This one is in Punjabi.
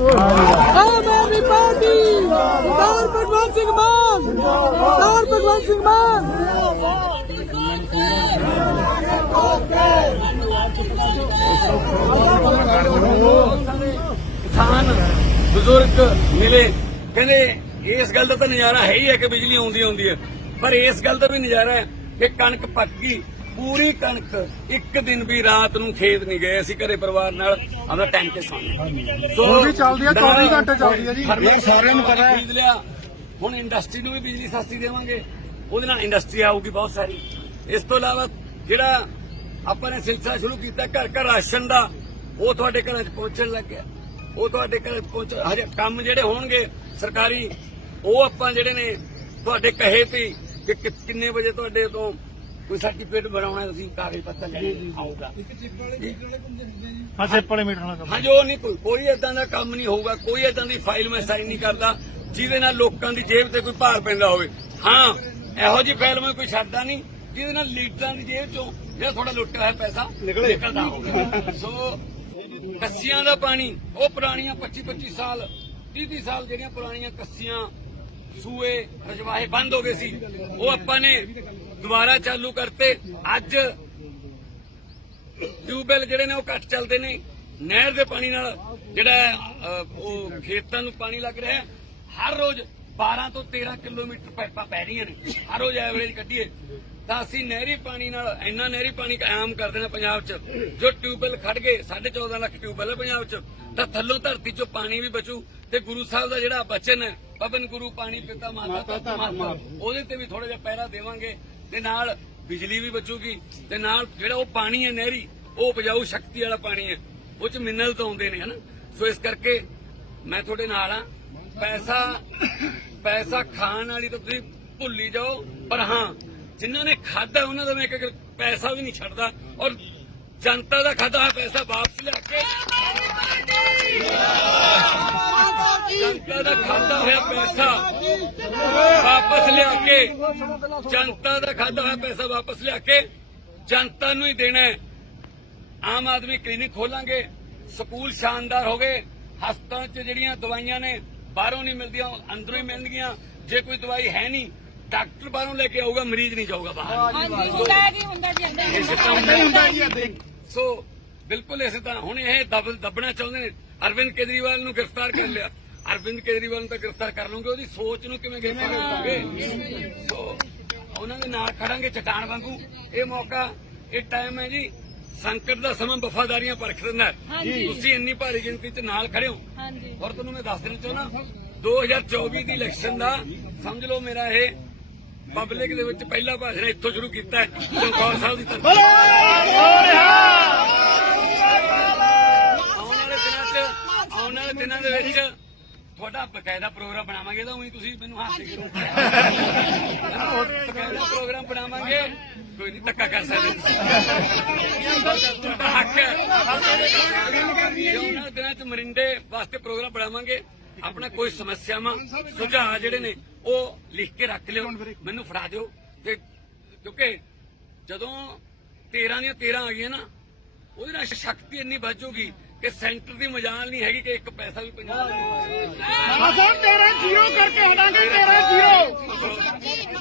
ਆਮ ਆਦਮੀ ਪਾਰਟੀ ਸਰਦਾਰ ਭਗਵੰਤ ਸਿੰਘ ਮਾਨ ਸਰਦਾਰ ਭਗਵੰਤ ਸਿੰਘ ਮਾਨ ਕਿਸਾਨ ਬਜ਼ੁਰਗ ਮਿਲੇ ਕਹਿੰਦੇ ਇਸ ਗੱਲ ਦਾ ਤਾਂ ਨਜ਼ਾਰਾ ਹੈ ਹੀ ਹੈ ਕਿ ਬਿਜਲੀ ਆਉਂਦੀ ਆਉਂਦੀ ਹੈ ਪਰ ਇਸ ਗੱਲ ਦਾ ਵੀ ਨਜ਼ਾਰਾ ਹੈ ਕਿ ਕਣਕ ਪੱਕ ਗਈ ਪੂਰੀ ਕਣਕ ਇੱਕ ਦਿਨ ਵੀ ਰਾਤ ਨੂੰ ਖੇਤ ਨਹੀਂ ਗਏ ਅਸੀਂ ਘਰੇ ਪਰਿਵਾਰ ਨਾਲ ਆਪਣਾ ਟਾਈਮ ਤੇ ਸੌਂਦੇ ਸੋ ਵੀ ਚੱਲਦੀ ਆ 24 ਘੰਟੇ ਚੱਲਦੀ ਆ ਜੀ ਇਹ ਸਾਰਿਆਂ ਨੂੰ ਪਤਾ ਹੈ ਖਰੀਦ ਲਿਆ ਹੁਣ ਇੰਡਸਟਰੀ ਨੂੰ ਵੀ ਬਿਜਲੀ ਸਸਤੀ ਦੇਵਾਂਗੇ ਉਹਦੇ ਨਾਲ ਇੰਡਸਟਰੀ ਆਊਗੀ ਬਹੁਤ ਸਾਰੀ ਇਸ ਤੋਂ ਇਲਾਵਾ ਜਿਹੜਾ ਆਪਾਂ ਨੇ ਸਿਲਸਿਲਾ ਸ਼ੁਰੂ ਕੀਤਾ ਘਰ ਘਰ ਰਾਸ਼ਨ ਦਾ ਉਹ ਤੁਹਾਡੇ ਘਰਾਂ 'ਚ ਪਹੁੰਚਣ ਲੱਗਿਆ ਉਹ ਤੁਹਾਡੇ ਘਰ ਪਹੁੰਚ ਹਜੇ ਕੰਮ ਜਿਹੜੇ ਹੋਣਗੇ ਸਰਕਾਰੀ ਉਹ ਆਪਾਂ ਜਿਹੜੇ ਨੇ ਤੁਹਾਡੇ ਕਹੇ ਤੇ ਕਿ ਕਿੰਨੇ ਵਜੇ ਤੁਹਾਡੇ ਤੋਂ ਕੋਈ ਸਰਟੀਫਿਕੇਟ ਬਣਾਉਣਾ ਤੁਸੀਂ ਕਾਗਜ਼ ਪੱਤਰ ਲੈ ਕੇ ਆਊਗਾ ਇੱਕ ਚਿੱਪ ਵਾਲੇ ਮੀਟਰ ਵਾਲੇ ਘੁੰਮਦੇ ਹੁੰਦੇ ਜੀ ਹਾਂ ਚਿੱਪ ਵਾਲੇ ਮੀਟਰ ਨਾਲ ਹਾਂ ਜੋ ਨਹੀਂ ਕੋਈ ਕੋਈ ਇਦਾਂ ਦਾ ਕੰਮ ਨਹੀਂ ਹੋਊਗਾ ਕੋਈ ਇਦਾਂ ਦੀ ਫਾਈਲ ਮੈਂ ਸਾਈਨ ਨਹੀਂ ਕਰਦਾ ਜਿਹਦੇ ਨਾਲ ਲੋਕਾਂ ਦੀ ਜੇਬ ਤੇ ਕੋਈ ਭਾਰ ਪੈਂਦਾ ਹੋਵੇ ਹਾਂ ਇਹੋ ਜੀ ਫਾਈਲ ਮੈਂ ਕੋਈ ਛੱਡਦਾ ਨਹੀਂ ਜਿਹਦੇ ਨਾਲ ਲੀਡਰਾਂ ਦੀ ਜੇਬ ਚੋਂ ਜੇ ਥੋੜਾ ਲੁੱਟਿਆ ਹੋਇਆ ਪੈਸਾ ਨਿਕਲਦਾ ਹੋਊਗਾ ਸੋ ਕੱਸੀਆਂ ਦਾ ਪਾਣੀ ਉਹ ਪੁਰਾਣੀਆਂ 25 25 ਸਾਲ 30 30 ਸਾਲ ਜਿਹੜੀਆਂ ਪੁਰਾਣੀਆਂ ਕੱਸੀਆਂ ਸੂਏ ਰਜਵਾਹੇ ਬੰਦ ਹੋ ਗਏ ਸੀ ਉਹ ਆਪਾਂ ਨੇ ਦੁਬਾਰਾ ਚਾਲੂ ਕਰਤੇ ਅੱਜ ਟਿਊਬਵੈਲ ਜਿਹੜੇ ਨੇ ਉਹ ਘੱਟ ਚੱਲਦੇ ਨੇ ਨਹਿਰ ਦੇ ਪਾਣੀ ਨਾਲ ਜਿਹੜਾ ਉਹ ਖੇਤਾਂ ਨੂੰ ਪਾਣੀ ਲੱਗ ਰਿਹਾ ਹਰ ਰੋਜ਼ 12 ਤੋਂ 13 ਕਿਲੋਮੀਟਰ ਪਾਈਪਾਂ ਪੈ ਰਹੀਆਂ ਨੇ ਹਰ ਰੋਜ਼ ਐਵਰੇਜ ਕੱਢੀਏ ਤਾਂ ਅਸੀਂ ਨਹਿਰੀ ਪਾਣੀ ਨਾਲ ਇੰਨਾ ਨਹਿਰੀ ਪਾਣੀ ਕਾਇਮ ਕਰ ਦੇਣਾ ਪੰਜਾਬ 'ਚ ਜੋ ਟਿਊਬਵੈਲ ਖੜ ਗਏ 14.5 ਲੱਖ ਟਿਊਬਵੈਲ ਹੈ ਪੰਜਾਬ 'ਚ ਤਾਂ ਥੱਲੋਂ ਧਰਤੀ 'ਚੋਂ ਪਾਣੀ ਵੀ ਬਚੂ ਤੇ ਗੁਰੂ ਸਾਹਿਬ ਦਾ ਜਿਹੜਾ ਬਚਨ ਹੈ ਪਵਨ ਗੁਰੂ ਪਾਣੀ ਪਿਤਾ ਮਾਤਾ ਉਹਦੇ ਤੇ ਵੀ ਥੋੜਾ ਜਿਹਾ ਪਹਿਰਾ ਦੇਵਾਂਗੇ ਤੇ ਨਾਲ ਬਿਜਲੀ ਵੀ ਬਚੂਗੀ ਤੇ ਨਾਲ ਜਿਹੜਾ ਉਹ ਪਾਣੀ ਹੈ ਨਹਿਰੀ ਉਹ ਉਪਜਾਊ ਸ਼ਕਤੀ ਵਾਲਾ ਪਾਣੀ ਹੈ ਉਹ ਚ ਮਿਨਰਲ ਤਾਂ ਆਉਂਦੇ ਨੇ ਹਨਾ ਸੋ ਇਸ ਕਰਕੇ ਮੈਂ ਤੁਹਾਡੇ ਨਾਲ ਆ ਪੈਸਾ ਪੈਸਾ ਖਾਣ ਵਾਲੀ ਤਾਂ ਤੁਸੀਂ ਭੁੱਲੀ ਜਾਓ ਪਰ ਹਾਂ ਜਿਨ੍ਹਾਂ ਨੇ ਖਾਦਾ ਉਹਨਾਂ ਦਾ ਮੈਂ ਇੱਕ ਪੈਸਾ ਵੀ ਨਹੀਂ ਛੱਡਦਾ ਔਰ ਜਨਤਾ ਦਾ ਖਾਦਾ ਪੈਸਾ ਵਾਪਸ ਲੈ ਕੇ ਜਨਤਾ ਦਾ ਖਾਦਾ ਹੋਇਆ ਪੈਸਾ ਵਾਪਸ ਲਿਆ ਕੇ ਜਨਤਾ ਦਾ ਖਾਦਾ ਹੋਇਆ ਪੈਸਾ ਵਾਪਸ ਲਿਆ ਕੇ ਜਨਤਾ ਨੂੰ ਹੀ ਦੇਣਾ ਹੈ ਆਮ ਆਦਮੀ ਕਲੀਨਿਕ ਖੋਲਾਂਗੇ ਸਕੂਲ ਸ਼ਾਨਦਾਰ ਹੋ ਗਏ ਹਸਪਤਾਲਾਂ 'ਚ ਜਿਹੜੀਆਂ ਦਵਾਈਆਂ ਨੇ ਬਾਹਰੋਂ ਨਹੀਂ ਮਿਲਦੀਆਂ ਅੰਦਰੋਂ ਹੀ ਮਿਲਣਗੀਆਂ ਜੇ ਕੋਈ ਦਵਾਈ ਹੈ ਨਹੀਂ ਡਾਕਟਰ ਬਾਹਰੋਂ ਲੈ ਕੇ ਆਊਗਾ ਮਰੀਜ਼ ਨਹੀਂ ਜਾਊਗਾ ਬਾਹਰ ਹਾਂਜੀ ਹੁੰਦਾ ਜੀ ਹੁੰਦਾ ਜੀ ਸੋ ਬਿਲਕੁਲ ਇਸੇ ਤਰ੍ਹਾਂ ਹੁਣ ਇਹ ਦੱਬਣਾ ਚਾਹੁੰਦੇ ਨੇ ਅਰਵਿੰਦ ਕੇਜਰੀਵਾਲ ਨੂੰ ਗ੍ਰਿਫਤਾਰ ਕਰ ਲਿਆ ਅਰਵਿੰਦ ਕੇਜਰੀਵਾਲ ਨੂੰ ਤਾਂ ਗ੍ਰਿਫਤਾਰ ਕਰ ਲਵਾਂਗੇ ਉਹਦੀ ਸੋਚ ਨੂੰ ਕਿਵੇਂ ਗ੍ਰਿਫਤਾਰ ਕਰਾਂਗੇ ਸੋ ਉਹਨਾਂ ਦੇ ਨਾਲ ਖੜਾਂਗੇ ਚਟਾਨ ਵਾਂਗੂ ਇਹ ਮੌਕਾ ਇਹ ਟਾਈਮ ਹੈ ਜੀ ਸੰਕਟ ਦਾ ਸਮਾਂ ਵਫਾਦਾਰੀਆਂ ਪਰਖ ਦਿੰਦਾ ਤੁਸੀਂ ਇੰਨੀ ਭਾਰੀ ਗਿਣਤੀ 'ਚ ਨਾਲ ਖੜੇ ਹੋ ਔਰ ਤੁਹਾਨੂੰ ਮੈਂ ਦੱਸ ਦੇਣਾ ਚਾਹੁੰਦਾ 2024 ਦੀ ਇਲੈਕਸ਼ਨ ਦਾ ਸਮਝ ਲਓ ਮੇਰਾ ਇਹ ਪਬਲਿਕ ਦੇ ਵਿੱਚ ਪਹਿਲਾ ਭਾਸ਼ਣ ਇੱਥੋਂ ਸ਼ੁਰੂ ਕੀਤਾ ਚੌਹਾਨ ਸਾਹਿਬ ਦੀ ਤਰਫ ਆਉਣ ਵਾਲੇ ਦਿਨਾਂ 'ਚ ਆਉਣ ਵਾਲੇ ਦਿਨਾਂ ਦੇ ਵਿੱਚ ਤੁਹਾਡਾ ਬਕਾਇਦਾ ਪ੍ਰੋਗਰਾਮ ਬਣਾਵਾਂਗੇ ਤਾਂ ਉਹੀ ਤੁਸੀਂ ਮੈਨੂੰ ਹੱਥ ਦੇ ਬਕਾਇਦਾ ਪ੍ਰੋਗਰਾਮ ਬਣਾਵਾਂਗੇ ਕੋਈ ਨਹੀਂ ਧੱਕਾ ਕਰ ਸਕਦੇ ਹੱਕ ਹੈ ਦਿਨਾਂ 'ਚ ਮਰਿੰਡੇ ਵਾਸਤੇ ਪ੍ਰੋਗਰਾਮ ਬਣਾਵਾਂਗੇ ਆਪਣਾ ਕੋਈ ਸਮੱਸਿਆਵਾਂ ਸੁਝਾਅ ਜਿਹੜੇ ਨੇ ਉਹ ਲਿਖ ਕੇ ਰੱਖ ਲਿਓ ਮੈਨੂੰ ਫੜਾ ਦਿਓ ਤੇ ਕਿਉਂਕਿ ਜਦੋਂ 13 ਦੀਆਂ 13 ਆ ਗਈਆਂ ਨਾ ਉਹਦੇ ਨਾਲ ਸ਼ਕਤੀ ਇੰਨੀ ਵੱਜੂਗੀ ਕਿ ਸੈਂਟਰ ਦੀ ਮਜਾਲ ਨਹੀਂ ਹੈਗੀ ਕਿ ਇੱਕ ਪੈਸਾ ਵੀ ਪੰਜਾਬ ਨੂੰ ਅਸਾਂ ਤੇਰਾ ਜ਼ੀਰੋ ਕਰਕੇ ਹਟਾਂਗੇ ਤੇਰਾ ਜ਼ੀਰੋ